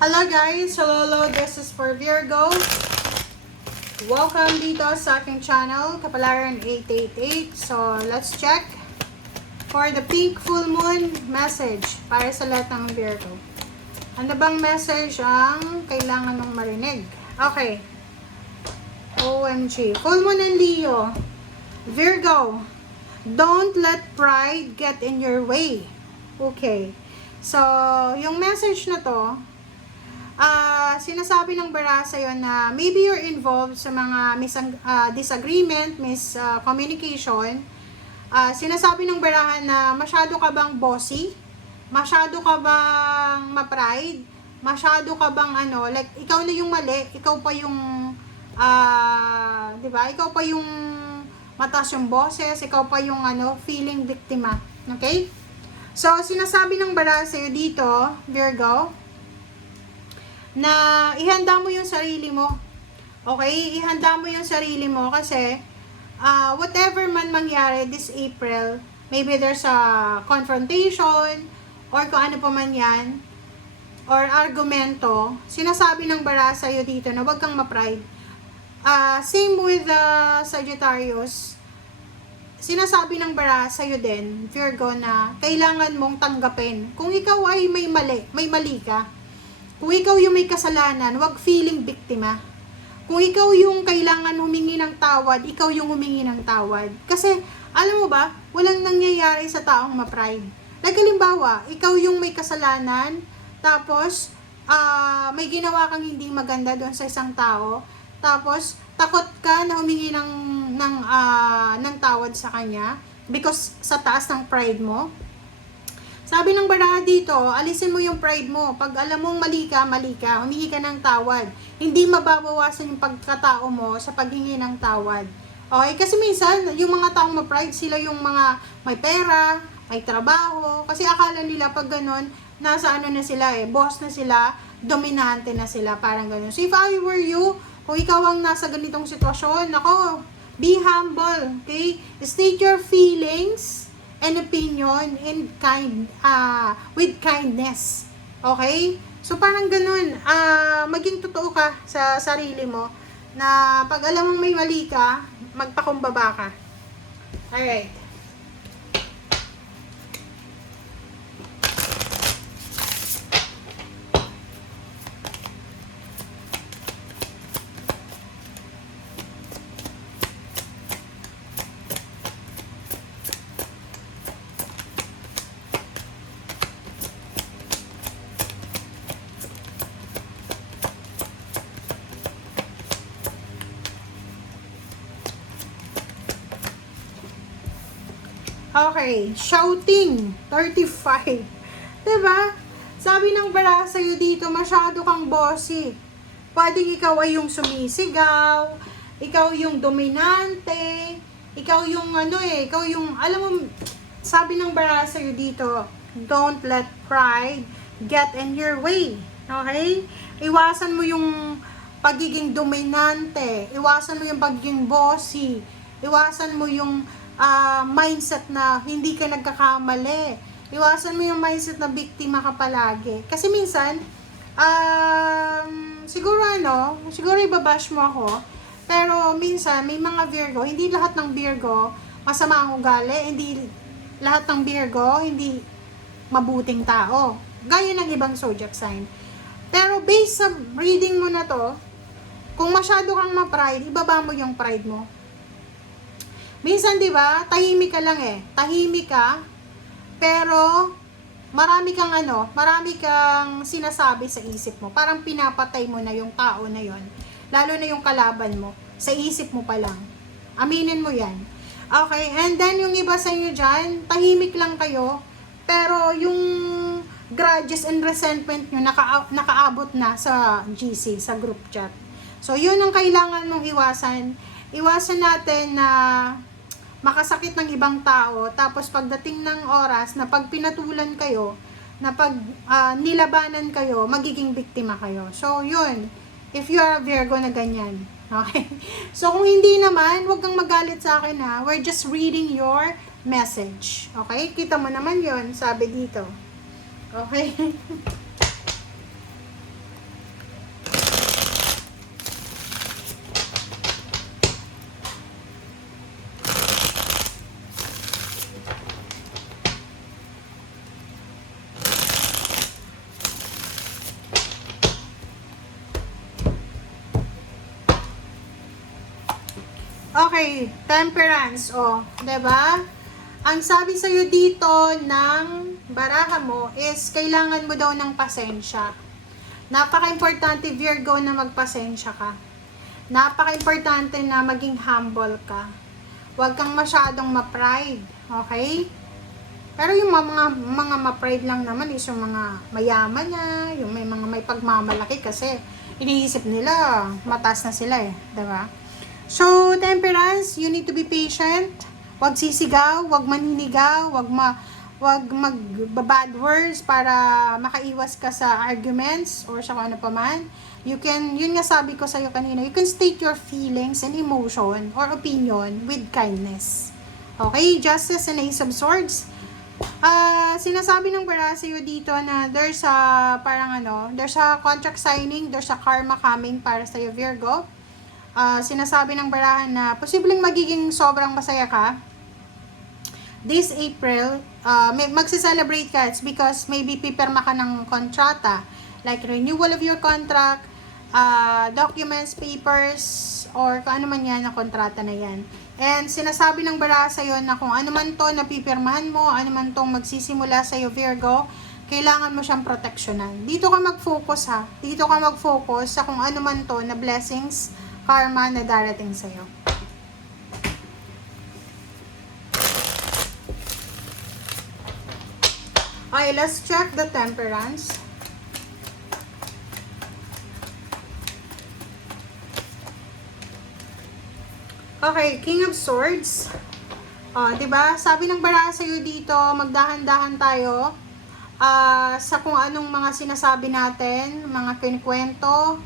Hello guys! Hello, this is for Virgo. Welcome dito sa aking channel, Kapalaran 888. So, let's check for the pink full moon message para sa lahat ng Virgo. Ano bang message ang kailangan mong marinig? Okay. OMG. Full moon and Leo. Virgo, don't let pride get in your way. Okay. So, yung message na to, sinasabi ng bara sa'yo na maybe you're involved sa mga disagreement, miscommunication. Sinasabi ng barahan na masyado ka bang bossy? Masyado ka bang ma-pride? Masyado ka bang like ikaw na yung mali, ikaw pa yung, di ba? Ikaw pa yung mataas yung boses, ikaw pa yung feeling biktima. Okay? So, sinasabi ng bara sa'yo dito, Virgo, na ihanda mo yung sarili mo. Okay? Ihanda mo yung sarili mo kasi whatever man mangyari this April, maybe there's a confrontation or kung ano pa man yan or argumento, sinasabi ng bara sa'yo dito na huwag kang ma-pride. Same with Sagittarius, sinasabi ng bara sa'yo din, Virgo, na kailangan mong tanggapin. Kung ikaw ay may mali ka. Kung ikaw yung may kasalanan, huwag feeling biktima. Kung ikaw yung kailangan humingi ng tawad, ikaw yung humingi ng tawad. Kasi, alam mo ba, walang nangyayari sa taong ma-pride. Like, halimbawa, ikaw yung may kasalanan, tapos, may ginawa kang hindi maganda doon sa isang tao, tapos, takot ka na humingi ng tawad sa kanya, because sa taas ng pride mo. Sabi ng baraha dito, alisin mo yung pride mo. Pag alam mong mali ka, humingi ka ng tawad. Hindi mababawasan yung pagkatao mo sa paghingi ng tawad. Okay? Kasi minsan, yung mga taong ma-pride, sila yung mga may pera, may trabaho. Kasi akala nila pag ganun, nasa na sila boss na sila, dominante na sila, parang ganun. So if I were you, kung ikaw ang nasa ganitong sitwasyon, ako, be humble, okay? State your feelings and opinion and with kindness. Okay? So parang ganun, maging totoo ka sa sarili mo na pag alam mong may mali ka, magpakumbaba ka. Alright. Okay, shouting, 35. Diba? Sabi ng bara sa'yo dito, masyado kang bossy. Pwedeng ikaw ay yung sumisigaw, ikaw yung dominante, ikaw yung ikaw yung, alam mo, sabi ng bara sa'yo dito, don't let pride get in your way. Okay? Iwasan mo yung pagiging dominante, iwasan mo yung pagiging bossy, iwasan mo yung mindset na hindi ka nagkakamali. Iwasan mo yung mindset na biktima ka palagi. Kasi minsan, siguro ibabash mo ako, pero minsan, may mga Virgo, hindi lahat ng Virgo masama ang ugali, hindi lahat ng Virgo, hindi mabuting tao. Gaya ng ibang zodiac sign. Pero based sa reading mo na to, kung masyado kang ma-pride, ibaba mo yung pride mo. Minsan, di ba, tahimik ka lang tahimik ka, pero marami kang sinasabi sa isip mo. Parang pinapatay mo na yung tao na yon, lalo na yung kalaban mo, sa isip mo pa lang. Aminin mo yan. Okay, and then yung iba sa inyo dyan, tahimik lang kayo, pero yung grudges and resentment nyo nakaabot na sa GC, sa group chat. So, yun ang kailangan mong iwasan. Iwasan natin na makasakit ng ibang tao, tapos pagdating ng oras na pag pinatulan kayo, na pag nilabanan kayo, magiging biktima kayo. So, yun. If you are a Virgo na ganyan. Okay? So, kung hindi naman, huwag kang magalit sa akin ha. We're just reading your message. Okay? Kita mo naman yun, sabi dito. Okay? Okay, temperance, oh, 'di ba? Ang sabi sa iyo dito ng baraha mo is kailangan mo daw ng pasensya. Napaka-importante, Virgo, na magpasensya ka. Napaka-importante na maging humble ka. Huwag kang masyadong ma-pride, okay? Pero yung mga ma-pride lang naman is yung mga mayaman na, yung may pagmamalaki kasi iniisip nila mataas na sila eh, 'di ba? So, temperance, you need to be patient. Huwag sisigaw, huwag maninigaw, huwag mag-bad words para makaiwas ka sa arguments or sa kung ano pa man. Yun nga sabi ko sa'yo kanina, you can state your feelings and emotion or opinion with kindness. Okay, Justice and Ace of Swords. Sinasabi ng bara sa'yo dito na there's a contract signing, there's a karma coming para sa'yo, Virgo. Sinasabi ng barahan na posibleng magiging sobrang masaya ka this April. Magse-celebrate ka. It's because maybe pipirma ka ng kontrata, like renewal of your contract, documents, papers, or kung ano man yan na kontrata na yan. And sinasabi ng baraha sa'yo na kung ano man to na pipirmahan mo, ano man tong magsisimula sa'yo, Virgo, kailangan mo siyang proteksyonan. Dito ka mag-focus ha. Dito ka mag-focus sa kung ano man to na blessings, karma na darating sa'yo. Okay, let's check the temperance. Okay, King of Swords. Diba? Sabi ng baraha sa'yo dito, magdahan-dahan tayo sa kung anong mga sinasabi natin, mga kinikwento.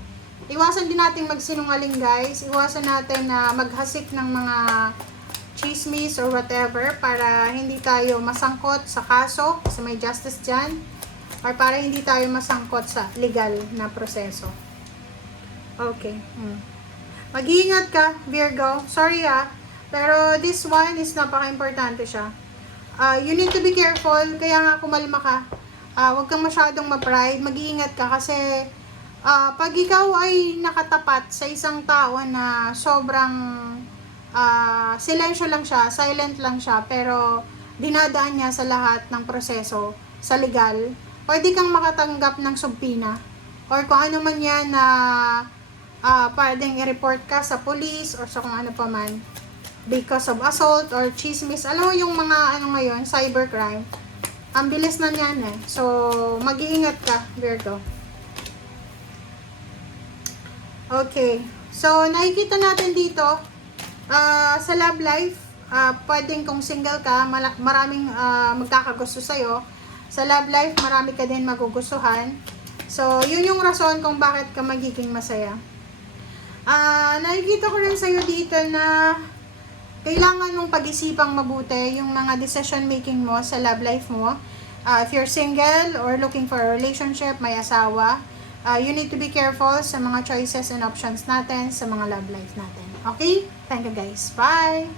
Iwasan din natin magsinungaling, guys. Iwasan natin na maghasik ng mga chismis or whatever para hindi tayo masangkot sa kaso, kasi may justice dyan, or para hindi tayo masangkot sa legal na proseso. Okay. Mag-iingat ka, Virgo. Sorry pero this one is napaka-importante siya. You need to be careful, kaya nga kumalma ka. Huwag kang masyadong ma-pride, mag-iingat ka kasi pag ikaw ay nakatapat sa isang tao na sobrang silensyo lang siya, silent lang siya, pero dinadaan niya sa lahat ng proseso sa legal, pwede kang makatanggap ng subpina or kung ano man yan na pwedeng i-report ka sa police or sa kung ano pa man because of assault or chismis. Alam mo yung mga ngayon, cybercrime, ang bilis na niyan eh. So, mag-iingat ka, Virgo. Okay. So, nakikita natin dito, sa love life, pwedeng kung single ka, maraming magkakagusto sa'yo. Sa love life, marami ka din magugustuhan. So, yun yung rason kung bakit ka magiging masaya. Nakikita ko rin sa'yo dito na kailangan mong pag-isipang mabuti yung mga decision making mo sa love life mo. If you're single or looking for a relationship, may asawa, you need to be careful sa mga choices and options natin sa mga love life natin. Okay? Thank you guys. Bye!